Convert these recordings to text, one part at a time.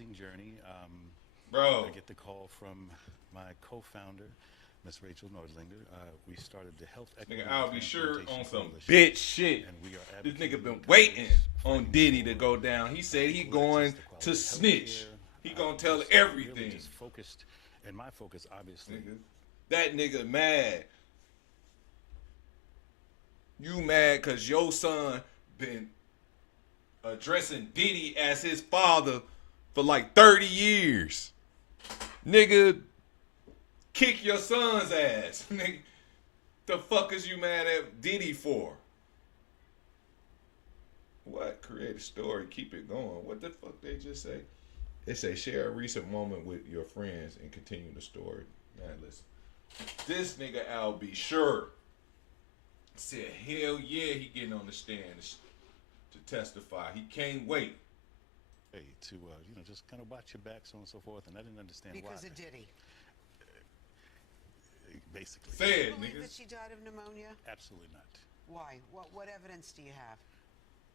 amazing journey. Bro. I get the call from my co-founder, Miss Rachel Nordlinger. We started the Health Nigga, Equity and I'll be sure Transplantation on some Coalition, bitch shit. and we are This nigga advocating been waiting Congress on fighting Diddy to for go down. He said he equal access going to to quality health snitch. care. He gonna tell Just really everything. just focused, and my focus, obviously. Nigga. That nigga mad. You mad cause your son been addressing Diddy as his father for like 30 years. Nigga, kick your son's ass. Nigga, the fuck is you mad at Diddy for? What? Create a story, keep it going. What the fuck they just say? They say share a recent moment with your friends and continue the story. Man, listen. This nigga Al B. Sure said, hell yeah, he getting on the stand to testify. He can't wait. To just kind of watch your back, so on and so forth, and I didn't understand why. Because of Diddy. Basically. Say Do it, you believe niggas. that she died of pneumonia? Absolutely not. Why? What evidence do you have?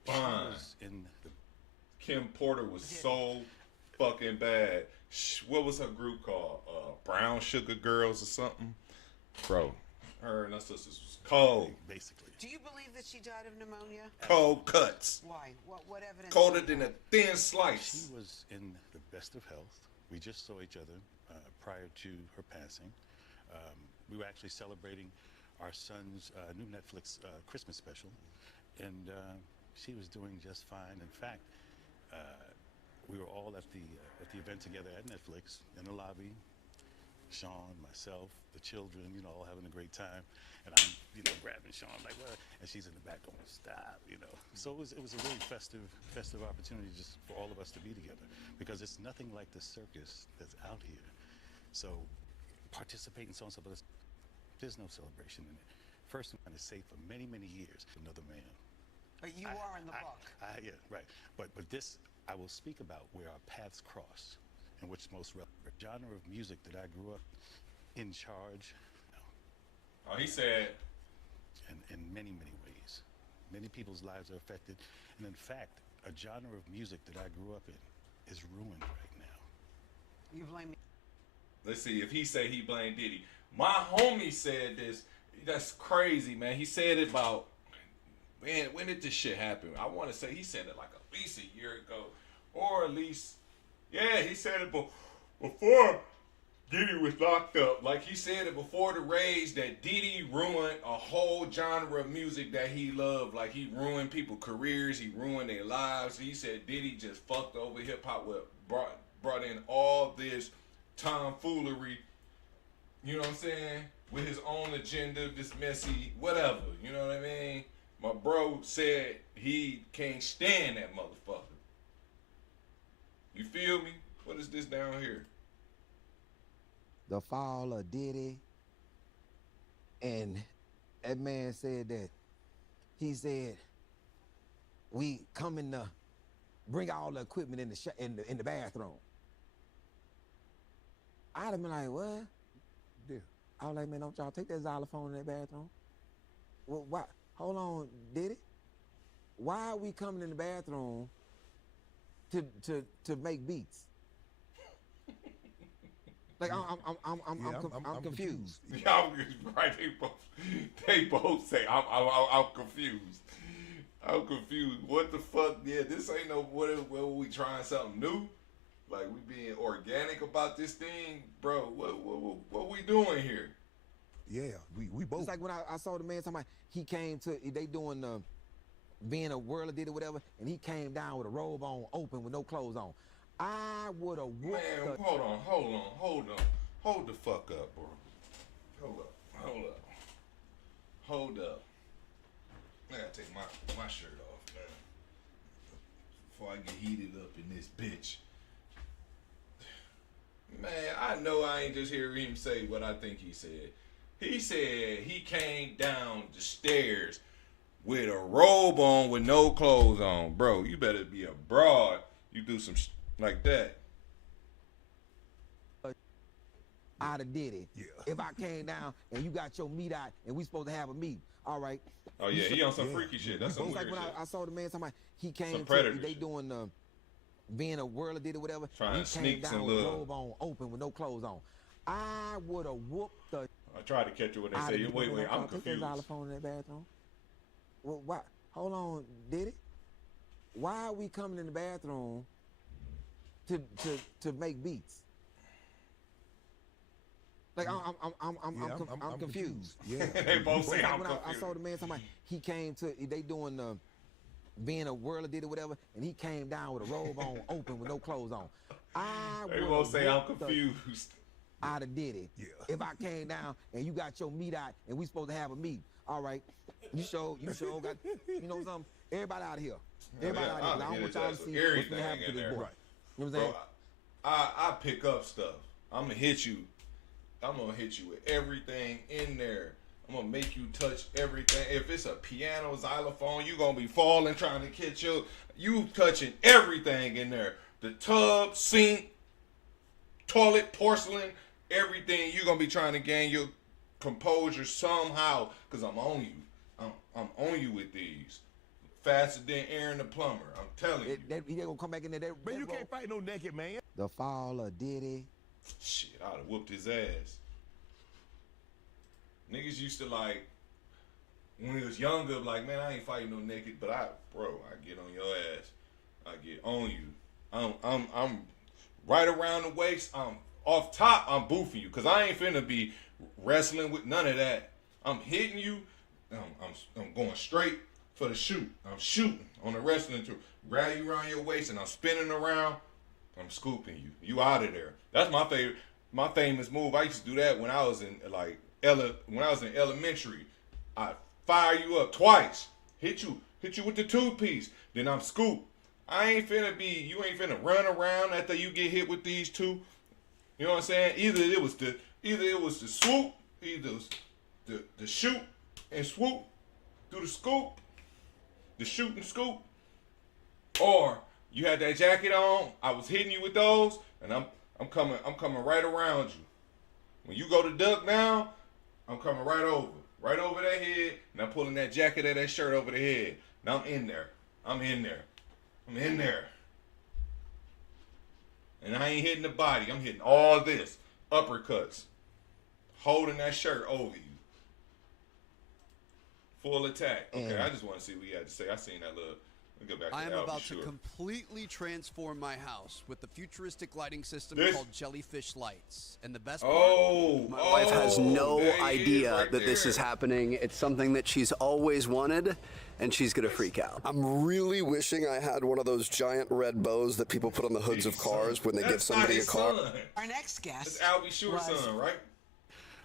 She Fine. was in the Kim Porter was so fucking bad. What was her group called? Brown Sugar Girls or something? Bro, her and her sisters was cold. basically. Do you believe that she died of pneumonia? Cold cuts. Why? What evidence? Colder do you than a have? thin She slice. was in the best of health. We just saw each other prior to her passing. We were actually celebrating our son's new Netflix Christmas special, and she was doing just fine. In fact, we were all at the event together at Netflix in the lobby. Sean, myself, the children, all having a great time, and I'm, grabbing Sean like, what? And she's in the back going, stop, So it was a really festive opportunity just for all of us to be together, because it's nothing like the circus that's out here. So participate in so and so, but there's no celebration in it. First man is safe for many, many years. Another man. But you are in the book. Yeah, right. But this, I will speak about where our paths cross, and which most relevant genre of music that I grew up in charge. Oh, he said. And in many, many ways. Many people's lives are affected. And in fact, a genre of music that I grew up in is ruined right now. You blame me. Let's see if he say he blamed Diddy. My homie said this. That's crazy, man. He said it about, man, when did this shit happen? I want to say he said it like at least a year ago, or at least, yeah, he said it before Diddy was locked up. Like he said it before the rage that Diddy ruined a whole genre of music that he loved. Like he ruined people's careers, he ruined their lives. He said Diddy just fucked over hip hop with brought in all this tomfoolery. You know what I'm saying? With his own agenda, this messy whatever. You know what I mean? My bro said he can't stand that motherfucker. You feel me? What is this down here? The fall of Diddy, and that man said that he said we coming to bring all the equipment in the bathroom. I'd have been like, what? Yeah. I was like, man, don't y'all take that xylophone in that bathroom? Well, why? Hold on, Diddy. Why are we coming in the bathroom to make beats? Like I'm confused. Y'all right? They both say I'm confused. I'm confused. What the fuck? Yeah, this ain't no what we trying something new? Like we being organic about this thing, bro. What we doing here? Yeah, we both. It's like when I saw the man talking about he came to they doing being a world of Diddy or whatever, and he came down with a robe on, open with no clothes on. I would have whooped. Man, hold on. Hold the fuck up, bro. Hold up. I gotta take my shirt off, man. Before I get heated up in this bitch. Man, I know I ain't just hear him say what I think he said. He said he came down the stairs with a robe on with no clothes on. Bro, you better be a broad. You do some like that. Out of Diddy. Yeah. If I came down and you got your meat out and we supposed to have a meet, all right. Oh yeah, he on some Yeah. freaky shit. That's some It's like weird when shit. I saw the man talking about he came Some to predator they shit. doing being a world did or whatever. Trying he to came sneak down some with a little- robe on, open with no clothes on. I would have whooped the. I tried to catch it when they out say, of wait, the- I'm Take confused. that xylophone in that bathroom. Well, why? Hold on, did it? Why are we coming in the bathroom to make beats? Like I'm confused. Yeah. They both say Like I'm when I confused. saw the man somebody, he came to they doing the being a world did or whatever, and he came down with a robe on, open with no clothes on. I They would've both say I'm whooped the confused. out of Diddy. Yeah. If I came down and you got your meat out and we supposed to have a meet, all right. You show got something. Everybody out of here. Everybody out of here. 'Cause I don't want y'all to see what's Everything gonna happen to in this there. boy. Right. You know what I'm saying? Bro, I pick up stuff. I'm gonna hit you. I'm gonna hit you with everything in there. I'm gonna make you touch everything. If it's a piano, xylophone, you gonna be falling trying to catch you touching everything in there. The tub, sink, toilet, porcelain, everything. You gonna be trying to gain your composure somehow, cause I'm on you. I'm on you with these. Faster than Aaron the plumber. I'm telling you. He gonna come back in there. Man, you can't fight no naked man. The fall of Diddy. Shit, I'd have whooped his ass. Niggas used to like, when he was younger, like, man, I ain't fighting no naked, but I get on your ass. I get on you. I'm right around the waist. I'm off top. I'm boofing you, cause I ain't finna be wrestling with none of that. I'm hitting you. I'm going straight for the shoot. I'm shooting on the wrestling tour. Grab you around your waist and I'm spinning around. I'm scooping you. You out of there. That's my favorite. My famous move. I used to do that when I was in elementary. I fire you up twice. Hit you with the two-piece. Then I'm scoop. You ain't finna run around after you get hit with these two. You know what I'm saying? Either it was the swoop, either it was the shoot and swoop through the scoop, the shoot and scoop, or you had that jacket on. I was hitting you with those, and I'm coming right around you. When you go to duck down, I'm coming right over that head, and I'm pulling that jacket or that shirt over the head. Now I'm in there. And I ain't hitting the body. I'm hitting all this. Uppercuts. Holding that shirt over you. Full attack. Okay, I just want to see what you had to say. I seen that little. Let me go back to I am Albie about Shore. to completely transform my house with the futuristic lighting system This- called Jellyfish Lights. And the best Oh, part, my wife has no there he is idea right that this is there. happening. It's something that she's always wanted, and she's going to freak out. I'm really wishing I had one of those giant red bows that people put on the hoods of cars when they give That's not somebody a his car. son. Our next guest. That's Albie Shore's was- son, right?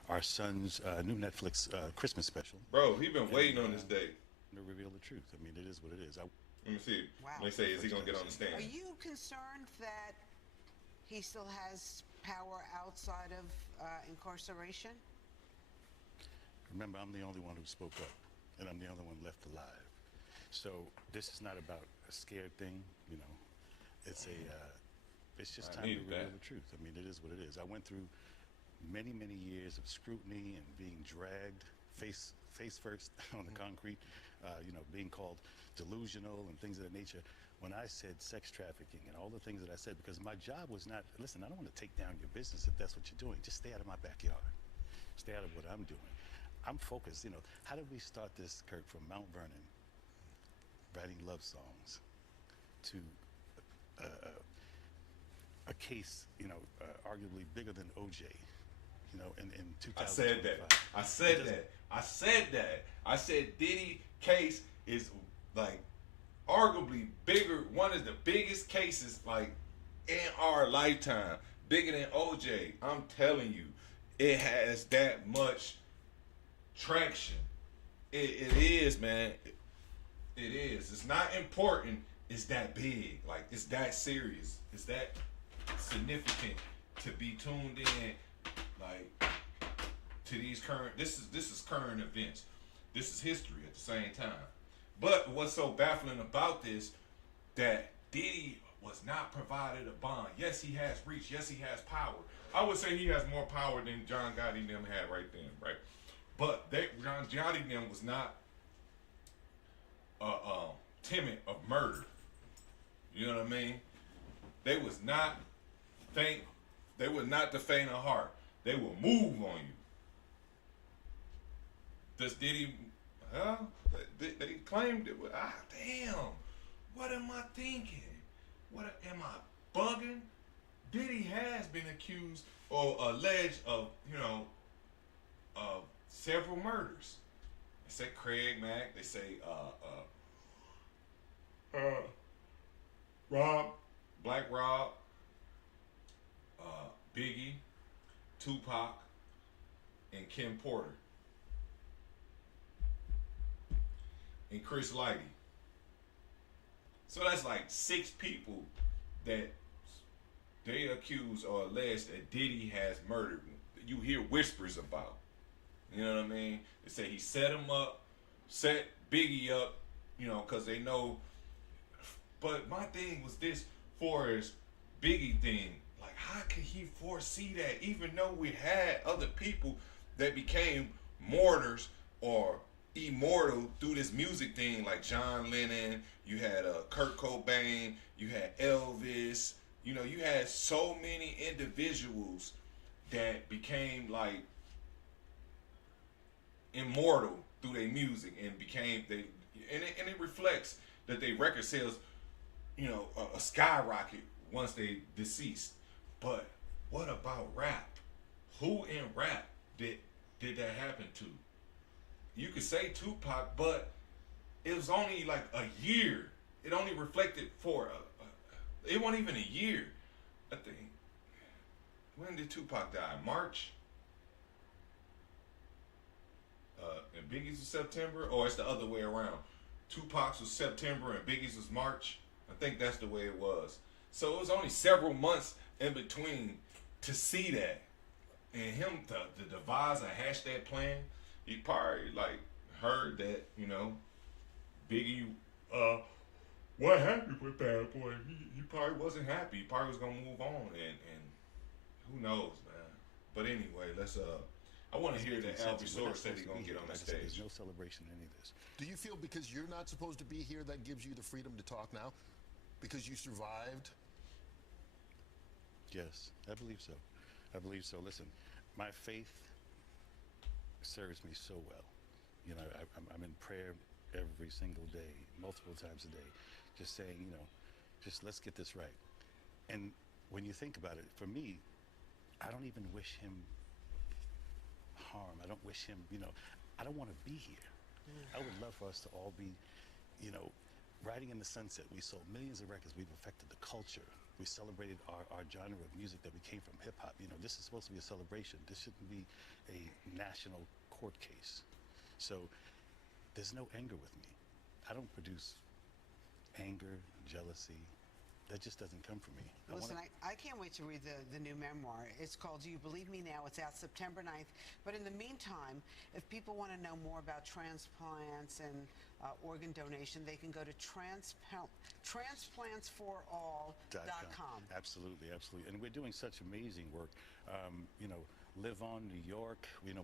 Our son's new Netflix Christmas special. Bro, he been waiting on this day. To reveal the truth. I mean, it is what it is. Let me see. Wow. Let me say, is he gonna get on the stand? Are you concerned that he still has power outside of incarceration? Remember, I'm the only one who spoke up, and I'm the only one left alive. So this is not about a scared thing, you know. It's just I time to needed reveal that. the truth. I mean, it is what it is. I went through many, many years of scrutiny and being dragged face first on the concrete, being called delusional and things of that nature. When I said sex trafficking and all the things that I said, because my job was not, listen, I don't want to take down your business if that's what you're doing. Just stay out of my backyard. Stay out of what I'm doing. I'm focused, how did we start this, Kirk, from Mount Vernon, writing love songs, to a case, arguably bigger than OJ, in 2000. I said that. I said Diddy case is like arguably bigger, one of the biggest cases like in our lifetime, bigger than OJ. I'm telling you, it has that much traction. It is, man. It is. It's not important. It's that big. Like, it's that serious. It's that significant to be tuned in, like, to these current. This is current events. This is history at the same time. But what's so baffling about this, that Diddy was not provided a bond. Yes, he has reach. Yes, he has power. I would say he has more power than John Gotti and them had right then, right? But John Gotti and them was not timid of murder. You know what I mean? They was not faint. They were not the faint of heart. They will move on you. Does Diddy? Huh? They claimed it. Damn. What am I thinking? What am I bugging? Diddy has been accused or alleged of, of several murders. They say Craig Mack. They say Black Rob, Biggie, Tupac, and Kim Porter, and Chris Lighty. So that's like 6 people that they accuse or allege that Diddy has murdered. You hear whispers about. You know what I mean? They say he set him up, set Biggie up, because they know. But my thing was this, for his Biggie thing. Like, how could he foresee that? Even though we had other people that became martyrs or immortal through this music thing, like John Lennon, you had Kurt Cobain, you had Elvis, you had so many individuals that became like immortal through their music and became and it reflects that their record sales, a skyrocket once they deceased. But what about rap? Who in rap did that happen to? You could say Tupac, but it was only like a year. It only reflected for it wasn't even a year. I think. When did Tupac die? March? And Biggie's was September? Or it's the other way around. Tupac's was September and Biggie's was March. I think that's the way it was. So it was only several months in between to see that. And him to devise a hashtag plan, he probably like heard that, Biggie wasn't happy with Bad Boy. He probably wasn't happy. He probably was gonna move on, and who knows, man. But anyway, let's I want to hear that Albie Source said he's gonna get on the stage. There's no celebration in any of this. Do you feel because you're not supposed to be here that gives you the freedom to talk now? Because you survived? Yes, I believe so. I believe so. Listen, my faith serves me so well. I'm in prayer every single day, multiple times a day, just saying, just let's get this right. And when you think about it, for me, I don't even wish him harm. I don't wish him, I don't want to be here. I would love for us to all be, riding in the sunset. We sold millions of records. We've affected the culture. We celebrated our genre of music that we came from, hip hop. This is supposed to be a celebration. This shouldn't be a national court case. So there's no anger with me. I don't produce anger, jealousy. That just doesn't come from me. Listen, I can't wait to read the new memoir. It's called Do You Believe Me Now? It's out September 9th. But in the meantime, if people want to know more about transplants and organ donation, they can go to transplantsforall.com. Absolutely, absolutely. And we're doing such amazing work. Live On New York, we're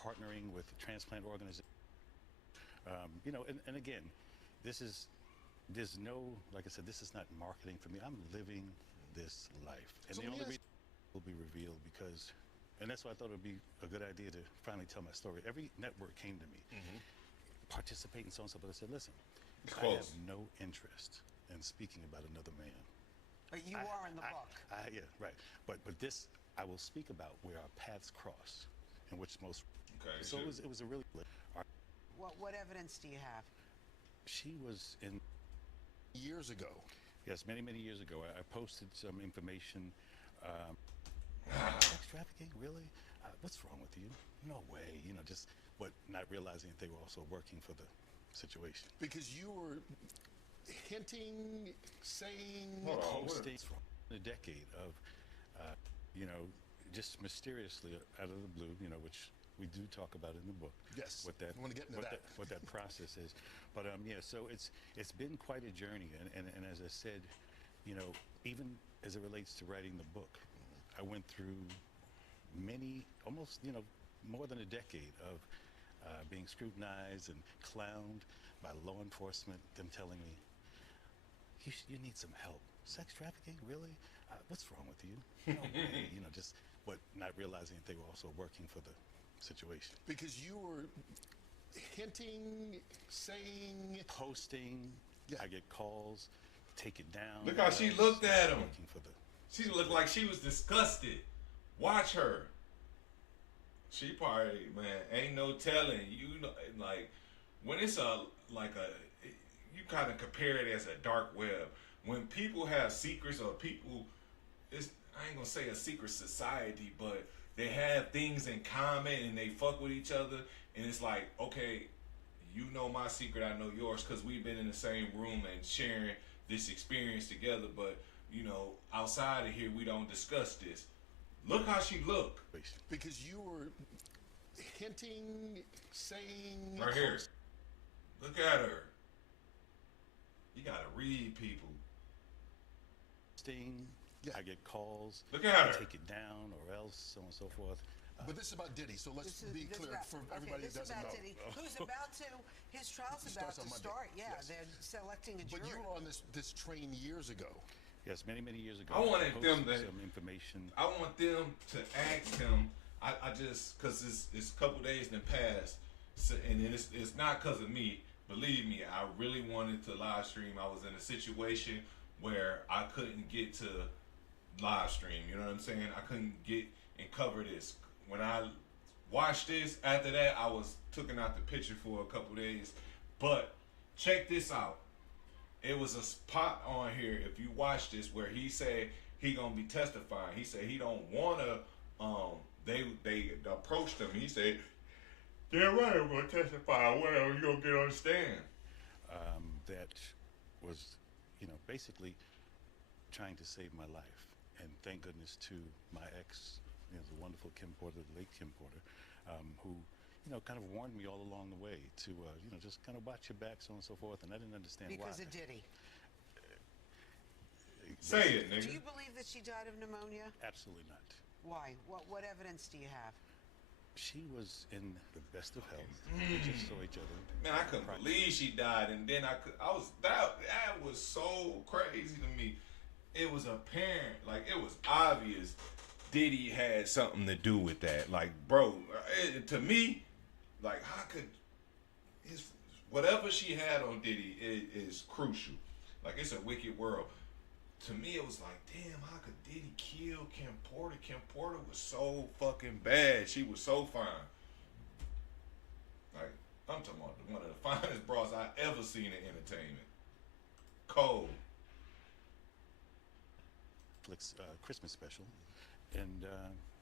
partnering with the transplant organization. And again, there's no, like I said, this is not marketing for me. I'm living this life. And the only reason will be revealed because, and that's why I thought it would be a good idea to finally tell my story. Every network came to me, participate in so and so, but I said, listen, I have no interest in speaking about another man. But you are in the book. Yeah, right. But this, I will speak about where our paths cross, in which most. Okay. So it was a really. What evidence do you have? She was in. Years ago. Yes, many, many years ago. I posted some information. Sex trafficking, really? What's wrong with you? No way. But not realizing that they were also working for the situation. Because you were hinting, saying, posting from a decade of, just mysteriously out of the blue, which we do talk about in the book. Yes. What that, I want to get into that. What that process is. But so it's been quite a journey, and as I said, even as it relates to writing the book, I went through many, almost more than a decade of being scrutinized and clowned by law enforcement, them telling me, you need some help. sex trafficking, really? What's wrong with you? No way. Just but not realizing that they were also working for the situation. Because you were hinting, saying, Posting, Yeah. I get calls, take it down. Look how she looked at him. Working for the She looked like she was disgusted. Watch her. She probably, man, ain't no telling. Like, when it's you kind of compare it as a dark web. When people have secrets or people, I ain't gonna say a secret society, but they have things in common and they fuck with each other. And it's like, okay, you know my secret, I know yours, because we've been in the same room and sharing this experience together. But, outside of here, we don't discuss this. Look how she looked. because you were hinting, saying, Right here. Look at her. You gotta read people. Posting, Yeah. I get calls. Look at her. Take it down, or else, so on and so forth. But this is about Diddy, so let's be This clear about- for okay, everybody this that is doesn't about know. Diddy, who's about to, his trial's It about starts on to Monday. start. Yeah, Yes. they're selecting a jury. But you were on this train years ago. Yes, many, many years ago. I wanted posted them to- some information. I want them to ask him. I just, because it's a couple days in the past, so, and it's not because of me. Believe me, I really wanted to live stream. I was in a situation where I couldn't get to live stream. You know what I'm saying? I couldn't get and cover this. When I watched this, after that, I was taking out the picture for a couple days. But check this out. It was a spot on here, if you watch this, where he said he gonna be testifying. He said he don't wanna. They approached him. He said, "Damn right, I'm gonna testify. Well, you gonna get on the stand." That was, basically trying to save my life. And thank goodness to my ex, the wonderful Kim Porter, the late Kim Porter, who, kind of warned me all along the way to, just kind of watch your back, so on and so forth. And I didn't understand Because why. of Diddy. Say it, Do nigga. you believe that she died of pneumonia? Absolutely not. Why? What evidence do you have? She was in the best of health. We just saw each other. Man, I couldn't believe she died, and then that was so crazy to me. It was apparent, like it was obvious, Diddy had something to do with that. Like, bro, to me, like how could whatever she had on Diddy is crucial. Like it's a wicked world. To me, it was like, damn, how could Diddy kill Kim Porter? Kim Porter was so fucking bad. She was so fine. Like, I'm talking about one of the finest bras I ever seen in entertainment. Cold. Netflix Christmas special, and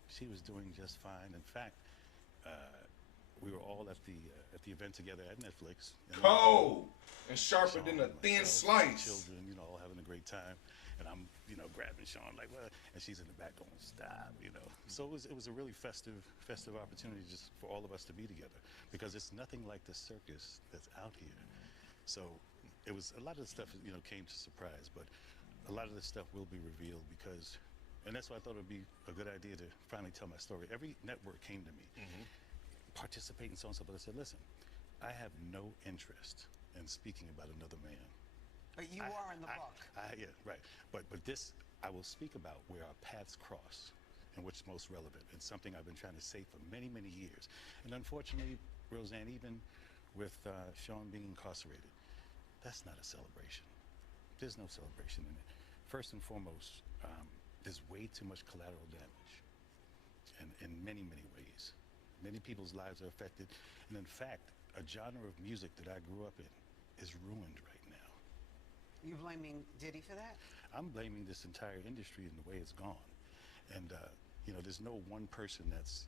she was doing just fine. In fact, we were all at the event together at Netflix. And Cold and sharper than a Sean, thin myself, slice. Children, all having a great time, and I'm, grabbing Sean like, well, and she's in the back going, stop, So it was a really festive opportunity just for all of us to be together, because it's nothing like the circus that's out here. So it was a lot of the stuff, came to surprise, but a lot of this stuff will be revealed because, and that's why I thought it would be a good idea to finally tell my story. Every network came to me, participate and so on and so, but I said, listen, I have no interest in speaking about another man. But you are in the book. Yeah, right. But this, I will speak about where our paths cross and what's most relevant. It's something I've been trying to say for many, many years. And unfortunately, Roseanne, even with Sean being incarcerated, that's not a celebration. There's no celebration in it. First and foremost, there's way too much collateral damage, and in many, many ways. Many people's lives are affected. And in fact, a genre of music that I grew up in is ruined right now. You blaming Diddy for that? I'm blaming this entire industry and the way it's gone. And, there's no one person that's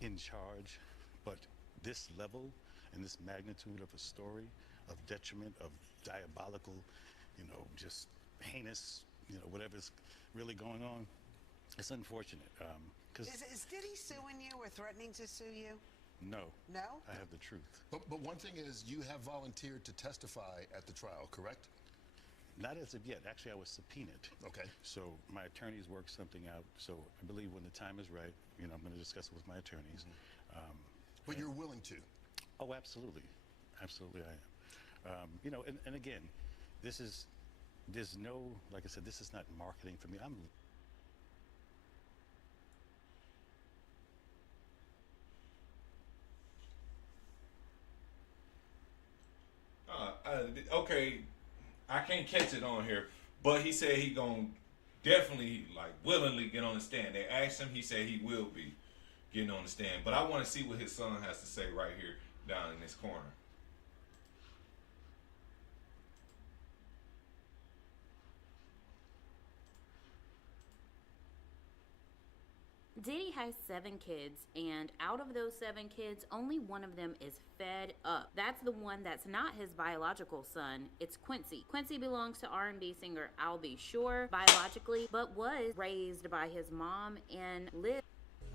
in charge, but this level and this magnitude of a story, of detriment, of diabolical, just heinous, whatever's really going on, it's unfortunate. Is Diddy suing you or threatening to sue you? No, No? I have the truth. But one thing is, you have volunteered to testify at the trial, correct? Not as of yet. Actually, I was subpoenaed. Okay. So my attorneys worked something out. So I believe when the time is right, I'm going to discuss it with my attorneys. But you're willing to. Oh, absolutely. Absolutely, I am. And again, this is there's no, like I said, this is not marketing for me. Okay, I can't catch it on here, but he said he gonna definitely, like, willingly get on the stand. They asked him, he said he will be getting on the stand. But I want to see what his son has to say right here down in this corner. Diddy has 7 kids, and out of those 7 kids, only one of them is fed up. That's the one that's not his biological son. It's Quincy. Quincy belongs to R&B singer I'll Be Sure biologically, but was raised by his mom and lived.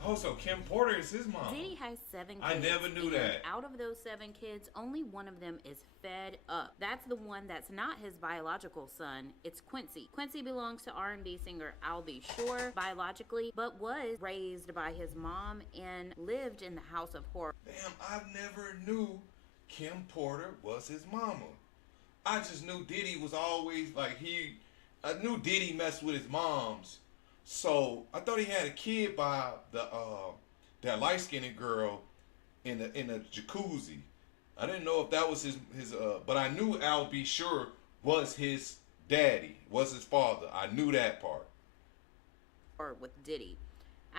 Oh, so Kim Porter is his mom. Diddy has 7 kids. I never knew that. Out of those 7 kids, only one of them is fed up. That's the one that's not his biological son. It's Quincy. Quincy belongs to R&B singer I'll Be Sure biologically, but was raised by his mom and lived in the house of horror. Damn, I never knew Kim Porter was his mama. I just knew Diddy was always like I knew Diddy messed with his moms. So I thought he had a kid by that light skinned girl in the jacuzzi. I didn't know if that was his but I knew Al B. Sure was his daddy, was his father. I knew that part. Or with Diddy.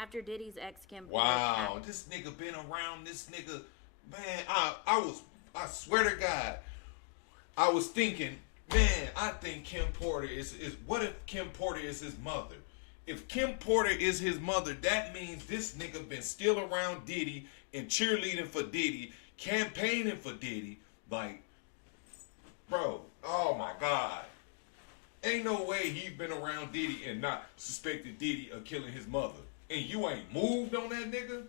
After Diddy's ex Kim Porter. Wow, this nigga been around this nigga, man. I swear to God, I was thinking, man, I think Kim Porter is what if Kim Porter is his mother? If Kim Porter is his mother, that means this nigga been still around Diddy and cheerleading for Diddy, campaigning for Diddy. Like, bro, oh my God. Ain't no way he's been around Diddy and not suspected Diddy of killing his mother. And you ain't moved on that nigga?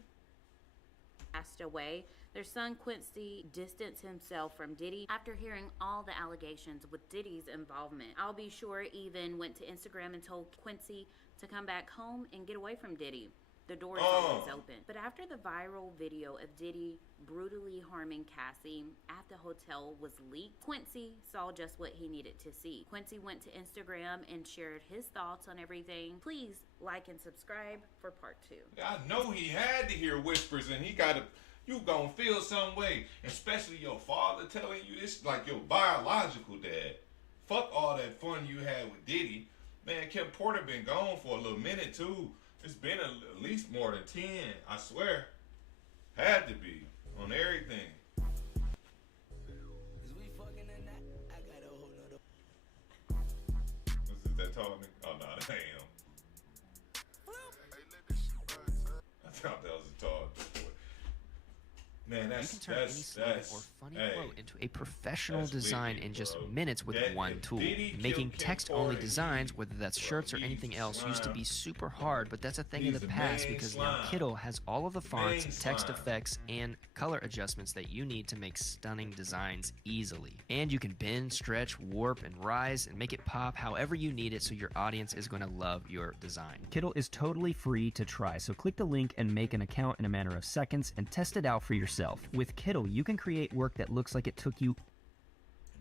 Passed away. Their son Quincy distanced himself from Diddy after hearing all the allegations with Diddy's involvement. I'll Be Sure even went to Instagram and told Quincy to come back home and get away from Diddy. The door is always open. But after the viral video of Diddy brutally harming Cassie at the hotel was leaked, Quincy saw just what he needed to see. Quincy went to Instagram and shared his thoughts on everything. Please like and subscribe for part 2. I know he had to hear whispers, and you gonna feel some way, especially your father telling you this, like your biological dad. Fuck all that fun you had with Diddy. Man, Kim Porter been gone for a little minute too. It's been at least more than 10, I swear. Had to be, on everything. Is that tall nigga? Oh, no, that ain't him. I thought that was a tall boy. Man, You can turn any slight or funny quote into a professional design wicked, in just bro. minutes with one tool. Making text-only designs, whether that's shirts or anything else, used to be super hard, but that's a thing of the past because now Kittle has all of the fonts, text effects, and color adjustments that you need to make stunning designs easily. And you can bend, stretch, warp, and rise, and make it pop however you need it so your audience is going to love your design. Kittle is totally free to try, so click the link and make an account in a matter of seconds and test it out for yourself. With Kittle, you can create work that looks like it took you.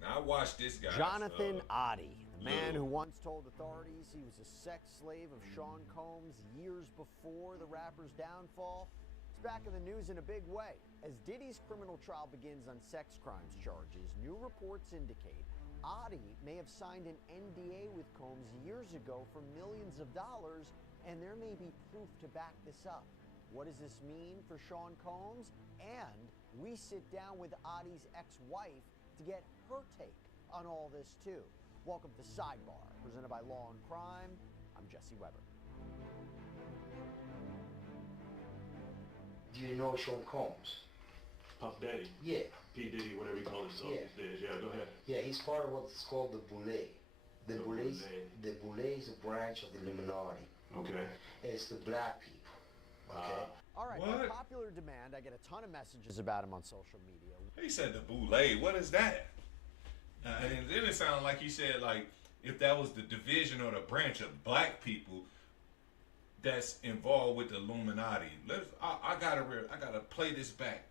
Now I watched this guy. Jonathan Oddie, the man who once told authorities he was a sex slave of Sean Combs years before the rapper's downfall, is back in the news in a big way. As Diddy's criminal trial begins on sex crimes charges, new reports indicate Oddie may have signed an NDA with Combs years ago for millions of dollars, and there may be proof to back this up. What does this mean for Sean Combs? And we sit down with Oddie's ex-wife to get her take on all this too. Welcome to Sidebar, presented by Law and Crime. I'm Jesse Weber. Do you know Sean Combs? Puff Daddy? Yeah. P.Diddy, whatever you call himself these days. Yeah, go ahead. Yeah, he's part of what's called the Boule. The Boule is a branch of the Illuminati. Okay. It's the black people. Okay. All right, by popular demand, I get a ton of messages about him on social media. He said the boule. What is that? And then it sounded like he said, like, if that was the division or the branch of black people that's involved with the Illuminati. I gotta play this back.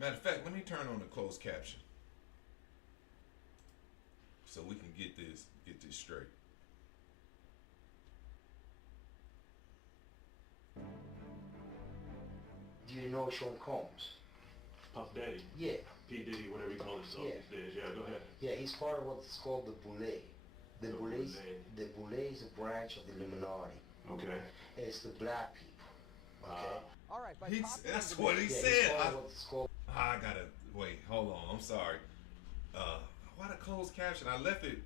Matter of fact, let me turn on the closed caption. so we can get this straight. Do you know Sean Combs? Puff Daddy. Yeah. P.Diddy, whatever you call himself these days. Yeah, go ahead. Yeah, he's part of what's called the Boule. The Boule is a branch of the Illuminati. Okay. It's the black people. Okay. All right, That's what he said. I gotta wait. Hold on. I'm sorry. Why the closed caption? I left it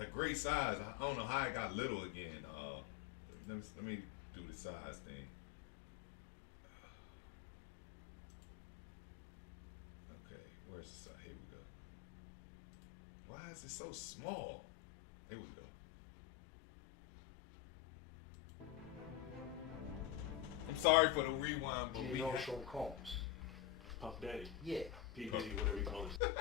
a great size. I don't know how it got little again. Let me do the size thing. Okay, where's the size? Here we go. Why is it so small? Here we go. I'm sorry for the rewind, but Do you know Sean Combs? Puff Daddy. Yeah. P.Diddy, whatever you call himself.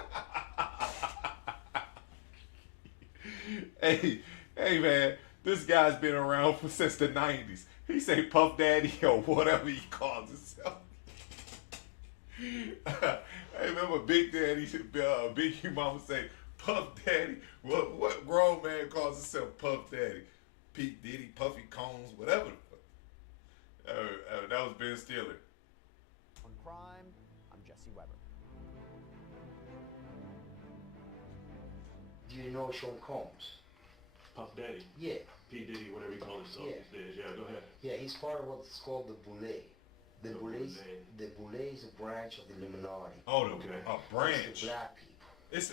Hey man, this guy's been around since the 90s. He say Puff Daddy or whatever he calls himself. Hey, remember Big Daddy, Big Mama say Puff Daddy? What grown man calls himself Puff Daddy? P.Diddy, Puffy Combs, whatever. That was Ben Stiller. On crime, I'm Jesse Weber. Do you know Sean Combs? Puff Daddy. Yeah. P.Diddy, whatever you call himself these days. Yeah, go ahead. Yeah, he's part of what's called the Boule. The Boule is a branch of the Illuminati. Oh, a branch. It's the black people.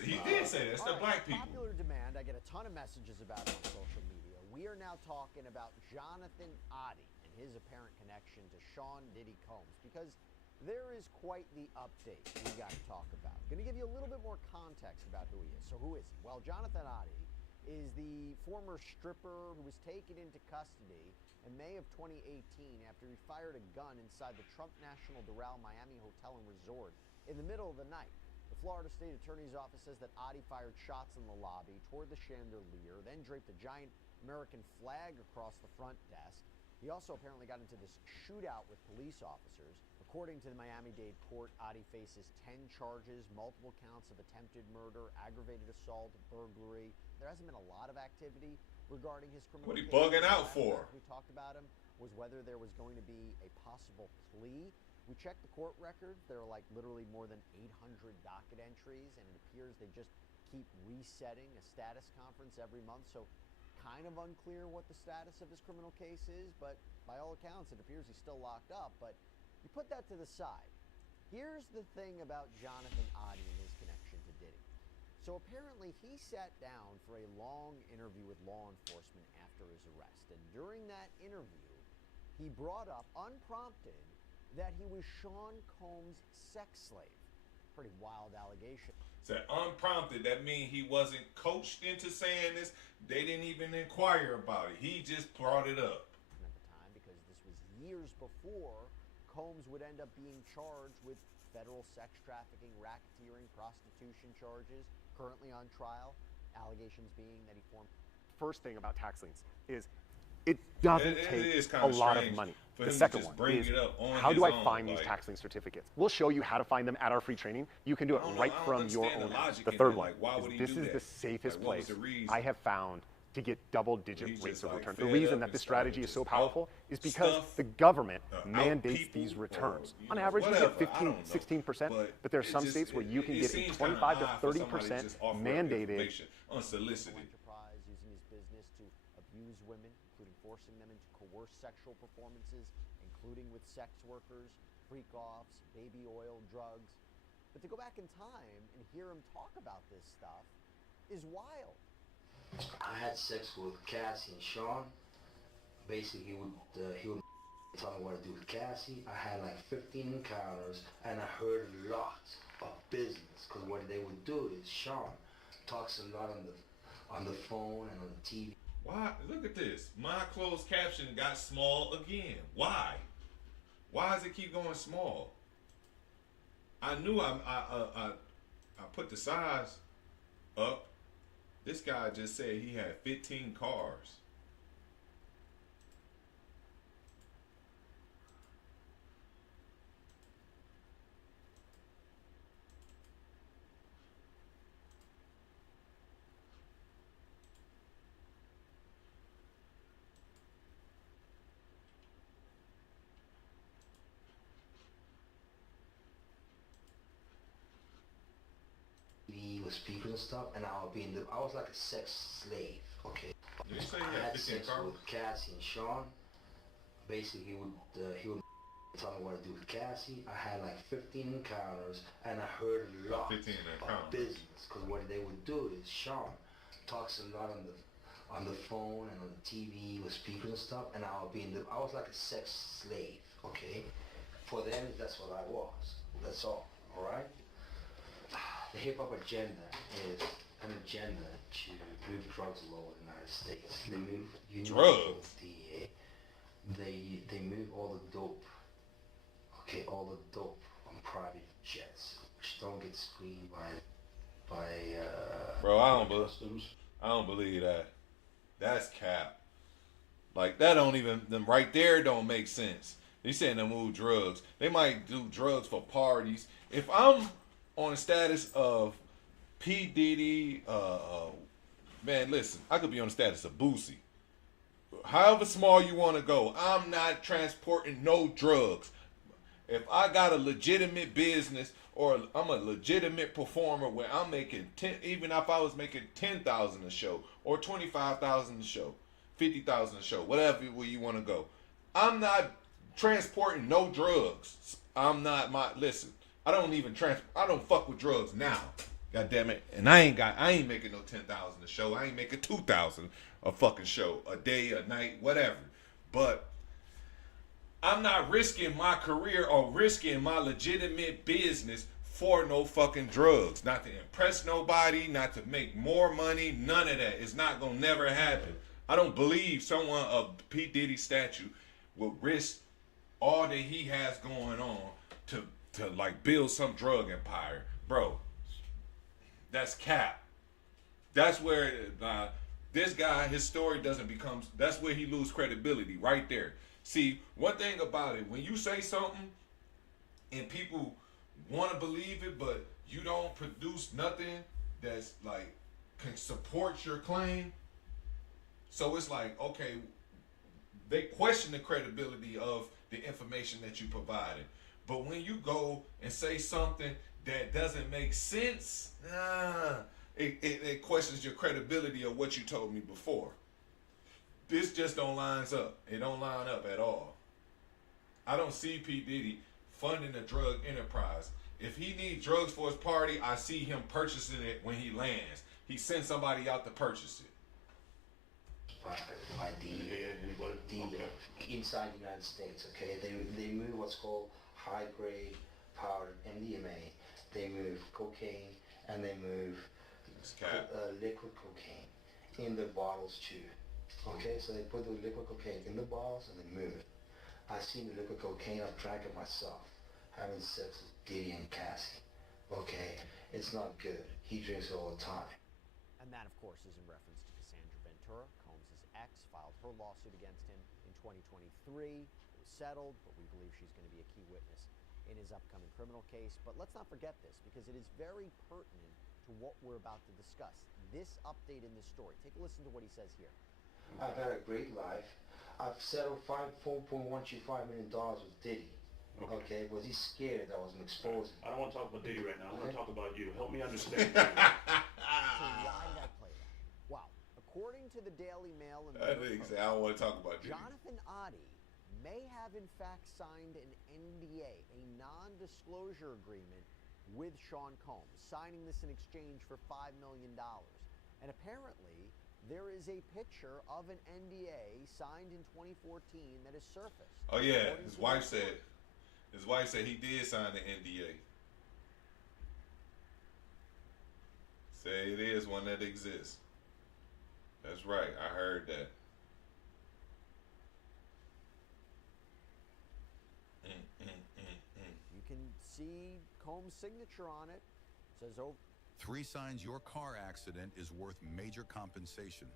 He did say that. It's the black people. Popular demand. I get a ton of messages about it on social media. We are now talking about Jonathan Oddie and his apparent connection to Sean Diddy Combs, because there is quite the update we got to talk about. Going to give you a little bit more context about who he is. So who is he? Well, Jonathan Oddie is the former stripper who was taken into custody in May of 2018 after he fired a gun inside the Trump National Doral Miami Hotel and Resort in the middle of the night. The Florida State Attorney's Office says that Oddie fired shots in the lobby toward the chandelier, then draped a giant American flag across the front desk. He also apparently got into this shootout with police officers. According to the Miami-Dade court, Oddie faces 10 charges, multiple counts of attempted murder, aggravated assault, burglary. There hasn't been a lot of activity regarding his criminal What he case. bugging out for? We talked about him was whether there was going to be a possible plea. We checked the court records. There are like literally more than 800 docket entries, and it appears they just keep resetting a status conference every month. So kind of unclear what the status of his criminal case is, but by all accounts, it appears he's still locked up. But you put that to the side. Here's the thing about Jonathan Oddie and his connection to Diddy. So apparently he sat down for a long interview with law enforcement after his arrest. And during that interview, he brought up, unprompted, that he was Sean Combs' sex slave. Pretty wild allegation. Said unprompted. That means he wasn't coached into saying this. They didn't even inquire about it. He just brought it up. At the time, because this was years before Combs would end up being charged with federal sex trafficking, racketeering, prostitution charges, currently on trial. Allegations being that he formed. First thing about tax liens is it doesn't take a lot of money. The second one is, how do I find these tax lien certificates? We'll show you how to find them at our free training. You can do it right from your own app. The third one is, this is the safest place I have found to get double-digit rates of return. The reason that this strategy is so powerful is because the government mandates these returns. On average, you get 15, 16%, but there are some states where you can get a 25 to 30% mandated. Unsolicited. Enterprise using his business to abuse women, including forcing them into coerced sexual performances, including with sex workers, freak-offs, baby oil, drugs. But to go back in time and hear him talk about this stuff is wild. I had sex with Cassie and Sean. Basically, he would tell me what to do with Cassie. I had like 15 encounters, and I heard a lot of business. Because what they would do is Sean talks a lot on the phone and on the TV. Why? Look at this. My closed caption got small again. Why? Why does it keep going small? I knew I put the size up. This guy just said he had 15 cars. with speakers and stuff, and I was like a sex slave, okay? Did you say I you had had 15 sex cars? with Cassie and Sean. Basically, he would tell me what to do with Cassie. I had like 15 encounters, and I heard a lot 15 of encounters. business. Because what they would do is Sean talks a lot on the phone and on the TV with speakers and stuff, and I was like a sex slave, okay? For them, that's what I was. That's all right? The hip-hop agenda is an agenda to move drugs all over the United States. They move drugs. They move all the dope. Okay, all the dope on private jets, which don't get screened by Bro, I don't believe that. That's cap. Like that don't even them right there don't make sense. They saying they move drugs. They might do drugs for parties. If I'm on the status of P.Diddy, man, listen, I could be on the status of Boosie. However small you want to go, I'm not transporting no drugs. If I got a legitimate business or I'm a legitimate performer where I'm making 10, even if I was making 10,000 a show or 25,000 a show, 50,000 a show, whatever where you want to go, I'm not transporting no drugs. Listen, I don't fuck with drugs now. God damn it. And I ain't making no 10,000 a show. I ain't making 2,000 a fucking show, a day, a night, whatever. But I'm not risking my career or risking my legitimate business for no fucking drugs. Not to impress nobody, not to make more money, none of that. It's not gonna never happen. I don't believe someone of P. Diddy statue will risk all that he has going on to like build some drug empire. Bro, that's cap. That's where this guy, his story doesn't become, that's where he loses credibility right there. See, one thing about it, when you say something and people want to believe it, but you don't produce nothing that's like can support your claim. So it's like, okay, they question the credibility of the information that you provided. But when you go and say something that doesn't make sense, it questions your credibility of what you told me before. This just don't lines up. It don't line up at all. I don't see P. Diddy funding a drug enterprise. If he needs drugs for his party, I see him purchasing it when he lands. He sends somebody out to purchase it. Inside the United States, okay? They move what's called high-grade powder MDMA. They move cocaine, and they move liquid cocaine in the bottles too. Okay, so they put the liquid cocaine in the bottles and they move it. I've seen the liquid cocaine, I've drank it myself, having sex with Diddy and Cassie. Okay, it's not good. He drinks it all the time. And that, of course, is in reference to Cassandra Ventura. Combs' ex filed her lawsuit against him in 2023. It was settled, but we believe she's going to be a key witness in his upcoming criminal case. But let's not forget this, because it is very pertinent to what we're about to discuss. This update in this story. Take a listen to what he says here. I've had a great life. I've settled $4.125 million with Diddy. Okay, was he scared that I was going to expose him? I don't want to talk about Diddy right now. I want to talk about you. Help me understand. So why did I play that? Well, according to the Daily Mail and I don't want to talk about Diddy. Jonathan Oddie may have in fact signed an NDA, a non-disclosure agreement with Sean Combs, signing this in exchange for $5 million. And apparently, there is a picture of an NDA signed in 2014 that has surfaced. Oh yeah, his wife said he did sign the NDA. Say it is one that exists. That's right, I heard that. You can see Combs' signature on it. It says, oh. 3 signs your car accident is worth major compensation.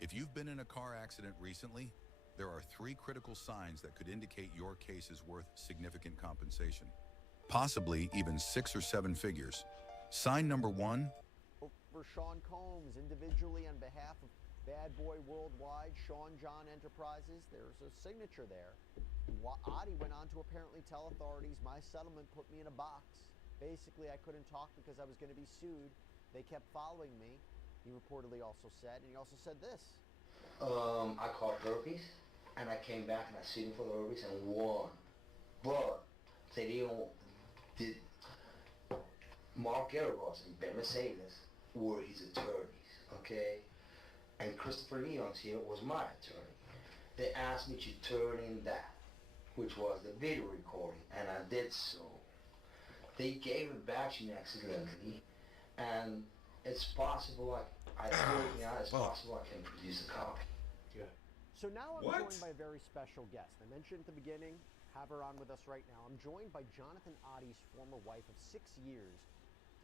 If you've been in a car accident recently, there are 3 critical signs that could indicate your case is worth significant compensation. Possibly even 6 or 7 figures. Sign number 1. For Sean Combs, individually on behalf of Bad Boy Worldwide, Sean John Enterprises, there's a signature there. Oddie went on to apparently tell authorities, my settlement put me in a box. Basically, I couldn't talk because I was going to be sued. They kept following me, he reportedly also said, and he also said this. I caught herpes, and I came back and I sued him for the herpes and won. But they did Mark Garagos and Ben Mercedes were his attorneys, okay? And Christopher Leon's here was my attorney. They asked me to turn in that, which was the video recording, and I did so. They gave it back to me accidentally, and it's possible it's possible I can produce a copy. So now I'm What? joined by a very special guest. I mentioned at the beginning, have her on with us right now. I'm joined by Jonathan Ottie's former wife of 6 years,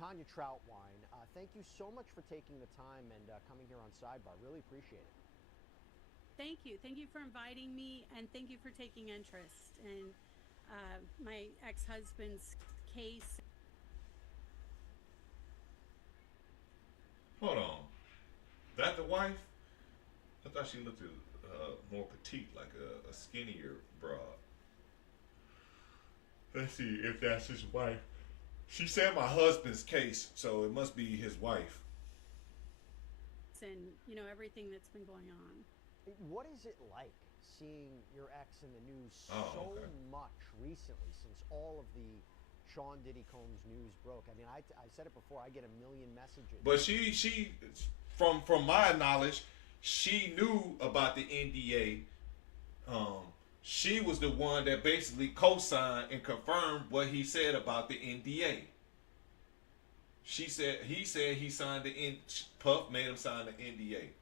Tanya Troutwine. Thank you so much for taking the time and coming here on Sidebar. Really appreciate it. Thank you. Thank you for inviting me, and thank you for taking interest in my ex-husband's case. Hold on. That the wife? I thought she looked more petite, like a skinnier broad. Let's see if that's his wife. She said my husband's case, so it must be his wife. And, you know, everything that's been going on. What is it like seeing your ex in the news much recently, since all of the Sean Diddy Combs news broke? I mean, I said it before, I get a million messages. But she from my knowledge, she knew about the NDA. She was the one that basically co-signed and confirmed what he said about the NDA. He said he signed Puff made him sign the NDA.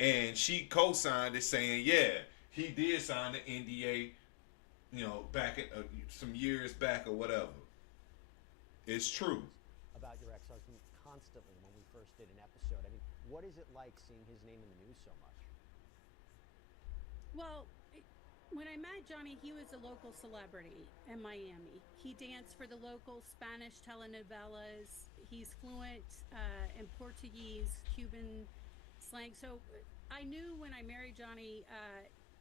And she co-signed it, saying, yeah, he did sign the NDA, you know, back at some years back or whatever. It's true. About your ex-husband constantly when we first did an episode. I mean, what is it like seeing his name in the news so much? Well, when I met Johnny, he was a local celebrity in Miami. He danced for the local Spanish telenovelas. He's fluent in Portuguese, Cuban slang. So I knew when I married Johnny,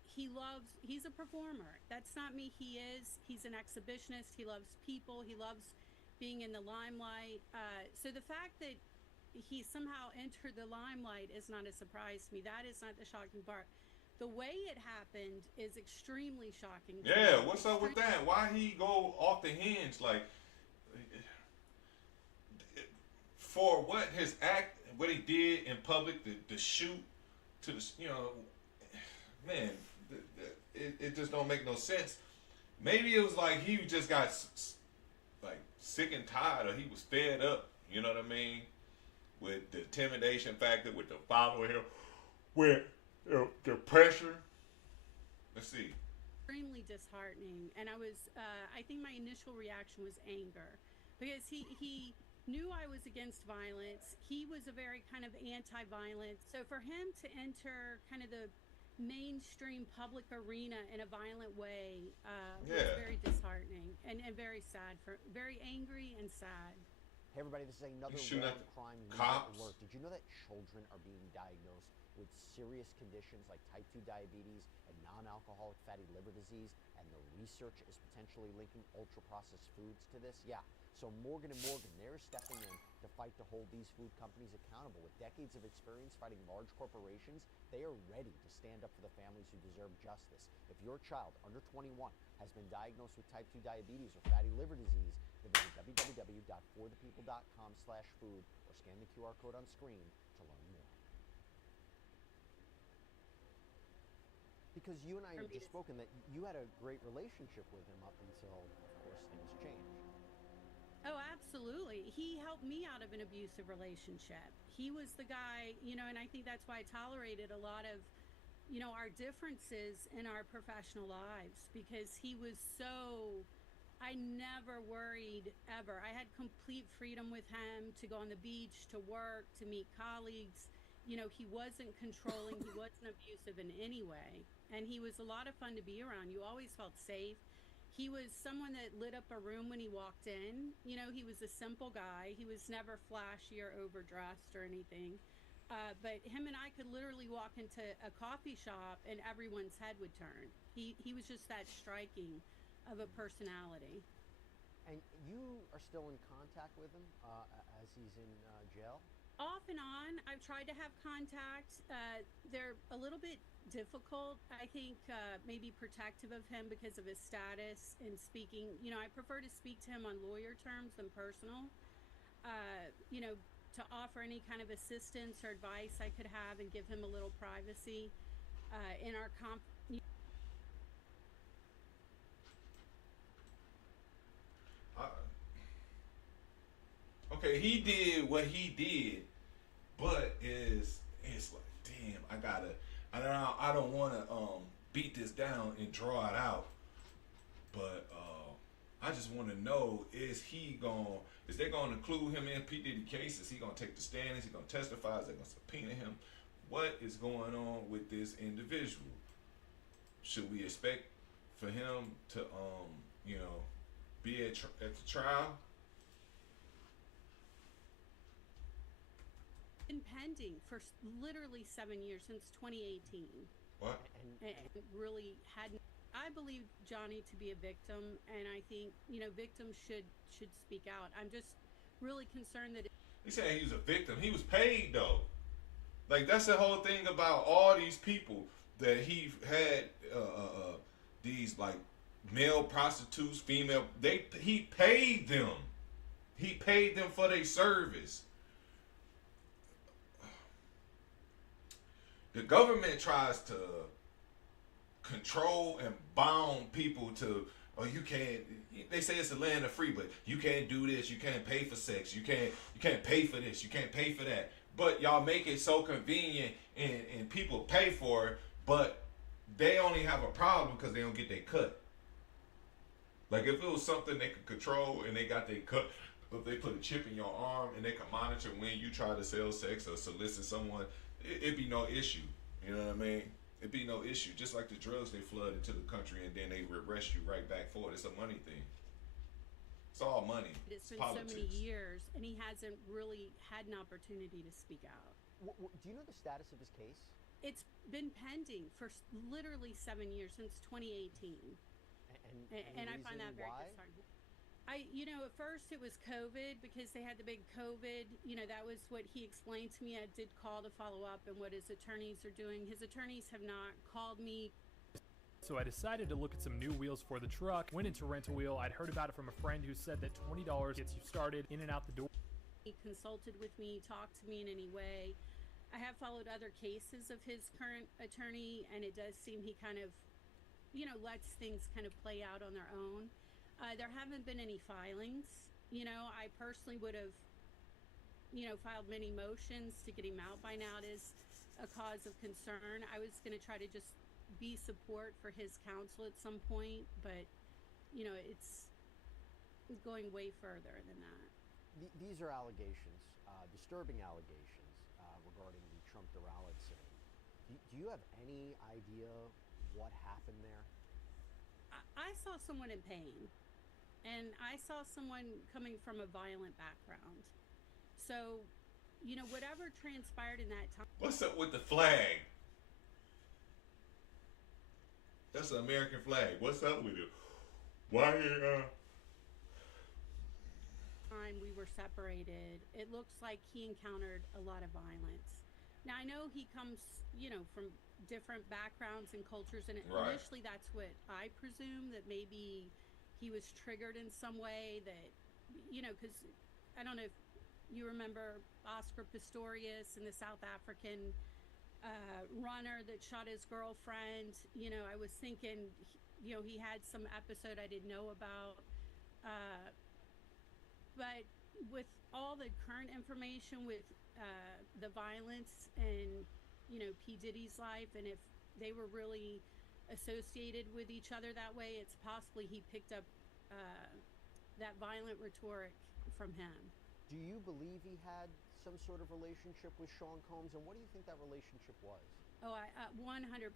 he's a performer. That's not me. He's an exhibitionist. He loves people. He loves being in the limelight. So the fact that he somehow entered the limelight is not a surprise to me. That is not the shocking part. The way it happened is extremely shocking. Yeah, what's up with that? Why he go off the hinge like for what his act, what he did in public, the shoot to the, you know, man, it just don't make no sense. Maybe it was like he just got like sick and tired, or he was fed up. You know what I mean? With the intimidation factor, with the following him, with the pressure. Let's see. Extremely disheartening, and I think my initial reaction was anger, because he knew I was against violence. He was a very kind of anti-violence. So for him to enter kind of the mainstream public arena in a violent way was very disheartening and very sad, very angry and sad. Hey everybody, this is another round crime alert. Did you know that children are being diagnosed with serious conditions like type 2 diabetes and non-alcoholic fatty liver disease, and the research is potentially linking ultra-processed foods to this? Yeah. So Morgan & Morgan, they're stepping in to fight to hold these food companies accountable. With decades of experience fighting large corporations, they are ready to stand up for the families who deserve justice. If your child under 21 has been diagnosed with type 2 diabetes or fatty liver disease, then visit www.forthepeople.com/food or scan the QR code on screen to learn more. Because you and I have just spoken that you had a great relationship with him up until, of course, things changed. Oh, absolutely. He helped me out of an abusive relationship. He was the guy, you know, and I think that's why I tolerated a lot of, you know, our differences in our professional lives, because he was so, I never worried ever. I had complete freedom with him to go on the beach, to work, to meet colleagues. You know, he wasn't controlling, he wasn't abusive in any way. And he was a lot of fun to be around. You always felt safe. He was someone that lit up a room when he walked in. You know, he was a simple guy. He was never flashy or overdressed or anything. But him and I could literally walk into a coffee shop and everyone's head would turn. He was just that striking of a personality. And you are still in contact with him as he's in jail? Off and on, I've tried to have contact. They're a little bit difficult, I think, maybe protective of him because of his status and speaking. You know, I prefer to speak to him on lawyer terms than personal. You know, to offer any kind of assistance or advice I could have and give him a little privacy in our Okay, he did what he did, but it's like, damn, I don't want to beat this down and draw it out, but I just want to know, is they gonna include him in P.Diddy cases? Is he gonna take the stand? Is he gonna testify? Is they gonna subpoena him? What is going on with this individual? Should we expect for him to you know, be at the trial? been pending for literally 7 years, since 2018. What? And really hadn't. I believe Johnny to be a victim, and I think, you know, victims should speak out. I'm just really concerned that. He's saying he was a victim. He was paid though. Like, that's the whole thing about all these people that he had these like male prostitutes, female. He paid them. He paid them for their service. The government tries to control and bound people to, oh, you can't. They say it's a land of free, but you can't do this. You can't pay for sex. You can't pay for this. You can't pay for that. But y'all make it so convenient, and people pay for it. But they only have a problem because they don't get their cut. Like, if it was something they could control and they got their cut, if they put a chip in your arm and they can monitor when you try to sell sex or solicit someone, it'd be no issue. You know what I mean? It'd be no issue. Just like the drugs they flood into the country and then they arrest you right back for it. It's a money thing. It's all money. It's been politics. so many years, and he hasn't really had an opportunity to speak out. Do you know the status of his case? It's been pending for literally 7 years, since 2018. And I find that very disheartening. You know, at first it was COVID, because they had the big COVID. You know, that was what he explained to me. I did call to follow up and what his attorneys are doing. His attorneys have not called me. So I decided to look at some new wheels for the truck. Went into Rent-A-Wheel. I'd heard about it from a friend who said that $20 gets you started in and out the door. He consulted with me, talked to me in any way. I have followed other cases of his current attorney, and it does seem he kind of, you know, lets things kind of play out on their own. There haven't been any filings. You know, I personally would have, you know, filed many motions to get him out by now. It is a cause of concern. I was going to try to just be support for his counsel at some point, but, you know, it's going way further than that. These are allegations, disturbing allegations regarding the Trump Doral incident. Do you have any idea what happened there? I saw someone in pain. And I saw someone coming from a violent background. So, you know, whatever transpired in that time. What's up with the flag? That's an American flag. What's up with it? Why? Time we were separated, it looks like he encountered a lot of violence. Now, I know he comes, you know, from different backgrounds and cultures, and initially that's what I presume, that maybe he was triggered in some way, that, you know, because I don't know if you remember Oscar Pistorius and the South African runner that shot his girlfriend. You know, I was thinking, you know, he had some episode I didn't know about. But with all the current information with the violence and, you know, P. Diddy's life, and if they were really associated with each other that way, it's possibly he picked up that violent rhetoric from him. Do you believe he had some sort of relationship with Sean Combs, and what do you think that relationship was? Oh, I 100%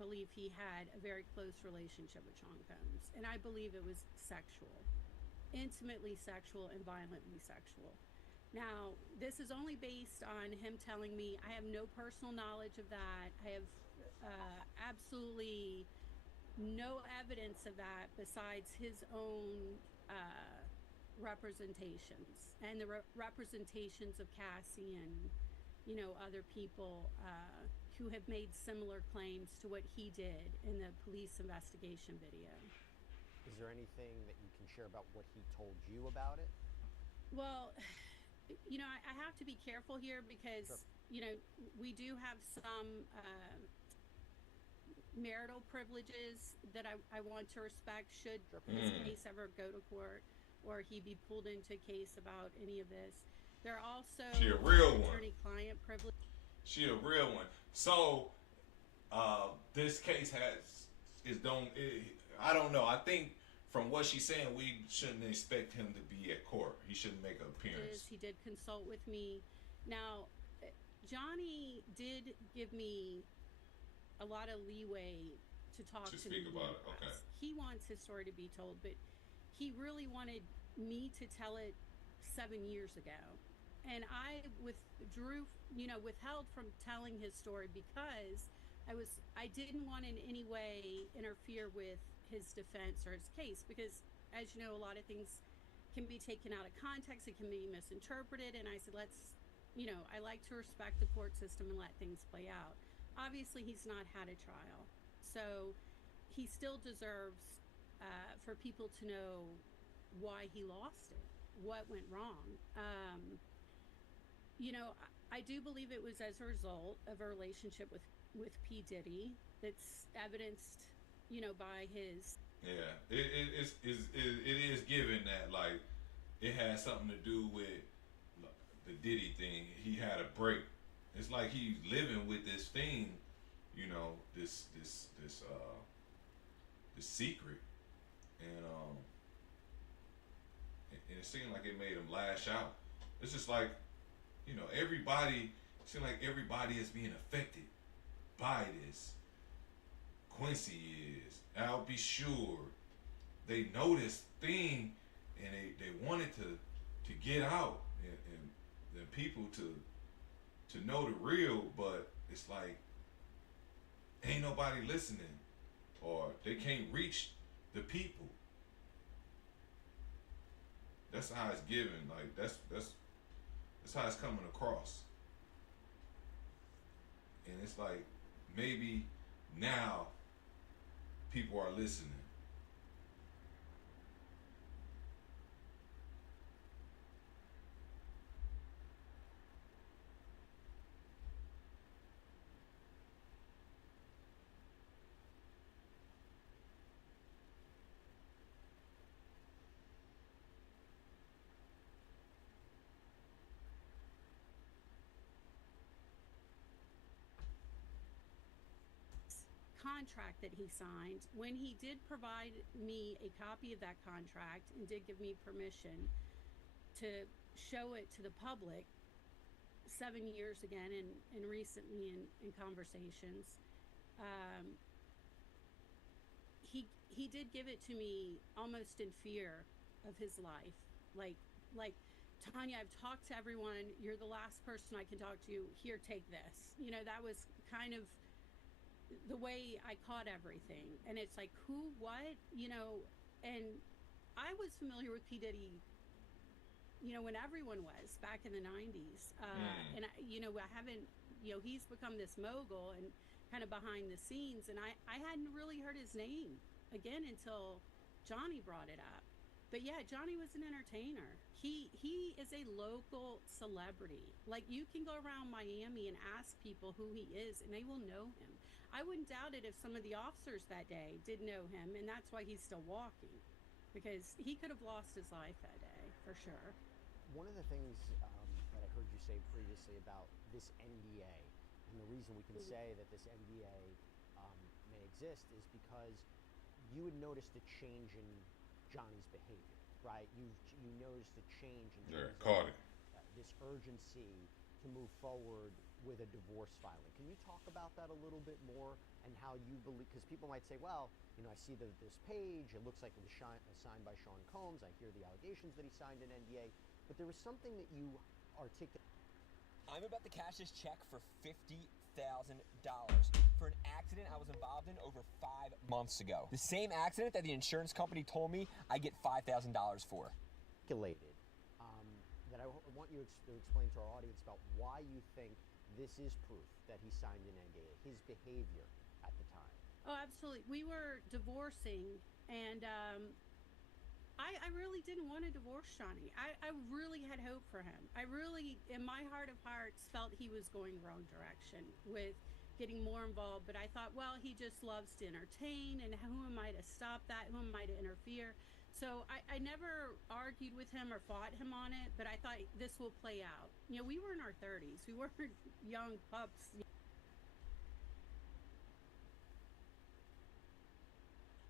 believe he had a very close relationship with Sean Combs, and I believe it was sexual, intimately sexual and violently sexual. Now, this is only based on him telling me. I have no personal knowledge of that. I have absolutely no evidence of that besides his own representations, and the representations of Cassie and, you know, other people who have made similar claims to what he did in the police investigation video. Is there anything that you can share about what he told you about it? Well, you know, I have to be careful here because, Sure. you know, we do have some marital privileges that I want to respect should his case ever go to court or he be pulled into a case about any of this. There are also She a real one. attorney-client privilege. She a real one. So this case I don't know. I think from what she's saying, we shouldn't expect him to be at court. He shouldn't make an appearance. He did consult with me. Now, Johnny did give me a lot of leeway to talk to speak me. about it. Okay. He wants his story to be told, but he really wanted me to tell it 7 years ago. And I withheld from telling his story because I didn't want in any way interfere with his defense or his case, because as you know, a lot of things can be taken out of context, it can be misinterpreted, and I said, I like to respect the court system and let things play out. Obviously, he's not had a trial, so he still deserves for people to know why he lost it, what went wrong. I do believe it was as a result of a relationship with P. Diddy that's evidenced, by his. Yeah, it is given that like it has something to do with the Diddy thing. He had a break. It's like he's living with this thing, this secret, and it seemed like it made him lash out. It's just like, everybody. It seemed like everybody is being affected by this. Quincy is. I'll be sure. They know this thing, and they wanted to get out and people to know the real, but it's like ain't nobody listening, or they can't reach the people. That's how it's given. Like that's how it's coming across. And it's like maybe now people are listening. Contract that he signed, when he did provide me a copy of that contract and did give me permission to show it to the public 7 years again and recently in conversations, he did give it to me almost in fear of his life, like Tanya, I've talked to everyone, you're the last person I can talk to, here, take this. That was kind of the way I caught everything. And it's like, who, what, and I was familiar with P. Diddy, when everyone was back in the 90s. And I haven't, he's become this mogul and kind of behind the scenes. And I hadn't really heard his name again until Johnny brought it up. But yeah, Johnny was an entertainer. He is a local celebrity. Like, you can go around Miami and ask people who he is and they will know him. I wouldn't doubt it if some of the officers that day did know him, and that's why he's still walking, because he could have lost his life that day, for sure. One of the things that I heard you say previously about this NDA, and the reason we can say that this NDA may exist is because you had noticed a change in Johnny's behavior, right? You noticed a change in terms of this urgency to move forward with a divorce filing. Can you talk about that a little bit more, and how you believe, because people might say, well, I see this page, it looks like it was signed by Sean Combs, I hear the allegations that he signed an NDA, but there was something that you articulated. I'm about to cash this check for $50,000. for an accident I was involved in over 5 months ago. The same accident that the insurance company told me I get $5,000 for. Calculated. That I want you to explain to our audience about why you think this is proof that he signed an NDA, his behavior at the time. Oh, absolutely. We were divorcing, and I really didn't want to divorce Shawnee. I really had hope for him. I really, in my heart of hearts, felt he was going the wrong direction with getting more involved. But I thought, well, he just loves to entertain, and who am I to stop that? Who am I to interfere? So I never argued with him or fought him on it, but I thought this will play out. You know, we were in our 30s. We weren't young pups.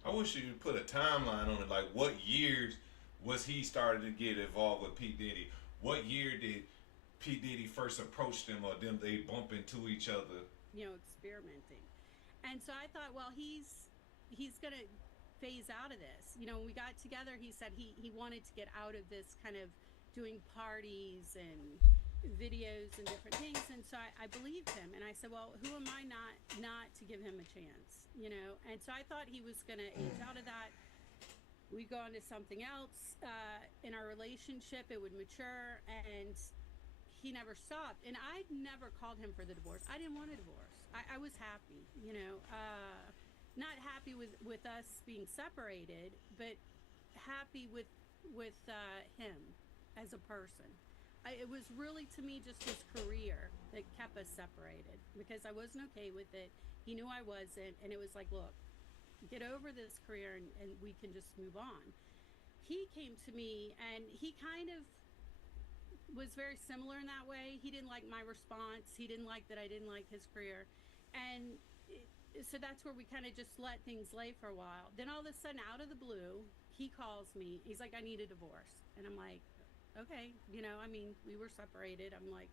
I wish you would put a timeline on it. Like, what years was he started to get involved with P. Diddy? What year did P. Diddy first approach them, or them they bump into each other? You know, experimenting. And so I thought, well, he's going to phase out of this. You know, when we got together, he said he wanted to get out of this kind of doing parties and videos and different things. And so I believed him, and I said, well, who am I not to give him a chance, you know? And so I thought he was going to age out of that. We'd go on to something else in our relationship. It would mature, and he never stopped. And I never called him for the divorce. I didn't want a divorce. I was happy, you know, not happy with us being separated, but happy with him as a person. It was really, to me, just his career that kept us separated, because I wasn't okay with it. He knew I wasn't, and it was like, look, get over this career and we can just move on. He came to me, and he kind of was very similar in that way. He didn't like my response. He didn't like that I didn't like his career. And so that's where we kind of just let things lay for a while. Then all of a sudden, out of the blue, he calls me. He's like, I need a divorce. And I'm like, okay, you know, I mean, we were separated. I'm like,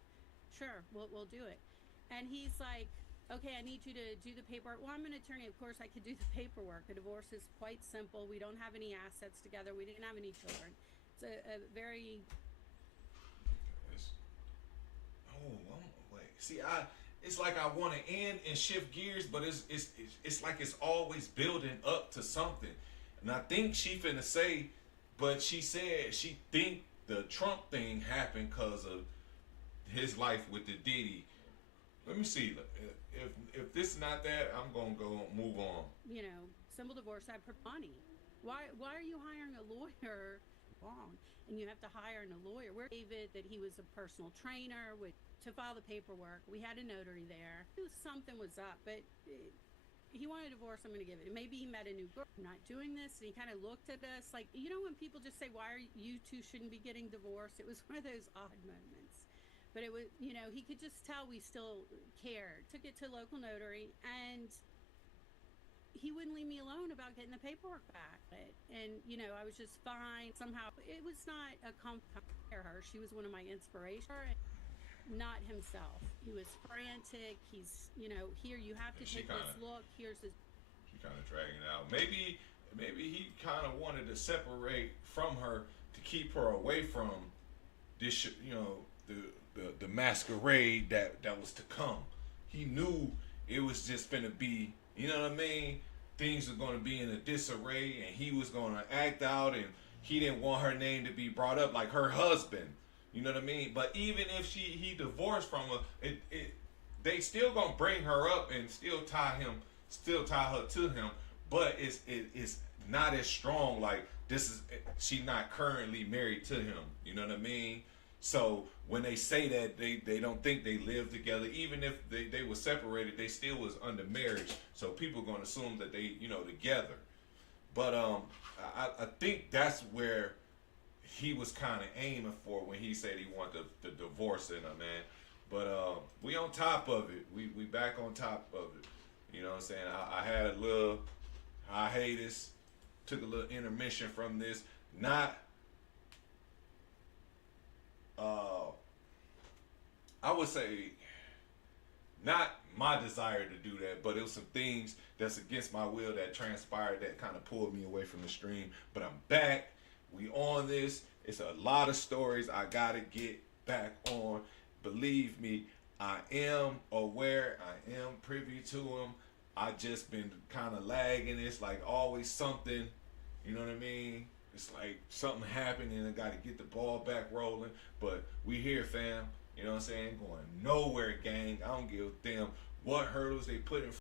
sure, we'll do it. And he's like, okay, I need you to do the paperwork. Well, I'm an attorney. Of course, I could do the paperwork. The divorce is quite simple. We don't have any assets together. We didn't have any children. It's a very... Wait. See, it's like I want to end and shift gears, but it's like it's always building up to something. And I think she finna say, but she said she think the Trump thing happened because of his life with the Diddy. Let me see. If this is not that, I'm gonna go move on. You know, simple divorce. I put money. Why are you hiring a lawyer? Wrong. And you have to hire a lawyer. Where David that he was a personal trainer to file the paperwork. We had a notary there. Something was up, but he wanted a divorce. I'm going to give it. Maybe he met a new girl. I'm not doing this. And he kind of looked at us like, you know, when people just say, why are you two shouldn't be getting divorced? It was one of those odd moments. But it was, you know, he could just tell we still cared. Took it to local notary, and he wouldn't leave me alone about getting the paperwork back. And, you know, I was just fine. Somehow it was not a compliment to her. She was one of my inspirations. Not himself. He was frantic. He's, you know, here you have to take this look. Here's his. She kind of dragging it out. Maybe he kind of wanted to separate from her to keep her away from this, you know, the masquerade that was to come. He knew it was just gonna be, you know what I mean? Things were gonna be in a disarray, and he was gonna act out, and he didn't want her name to be brought up like her husband. You know what I mean? But even if he divorced from her, they still gonna bring her up and still tie her to him. But it's not as strong. Like she not currently married to him. You know what I mean? So when they say that they don't think they live together, even if they were separated, they still was under marriage. So people gonna assume that they, you know, together. But I think that's where he was kind of aiming for when he said he wanted the divorce in her, man. But we on top of it. We back on top of it. You know what I'm saying? I had a little hiatus, took a little intermission from this. Not I would say not my desire to do that, but it was some things that's against my will that transpired that kind of pulled me away from the stream. But I'm back. We on this. It's a lot of stories I gotta get back on. Believe me, I am aware. I am privy to them. I just been kind of lagging. It's like always something, you know what I mean? It's like something happened and I got to get the ball back rolling. But we here, fam. You know what I'm saying? Going nowhere, gang. I don't give a damn what hurdles they put in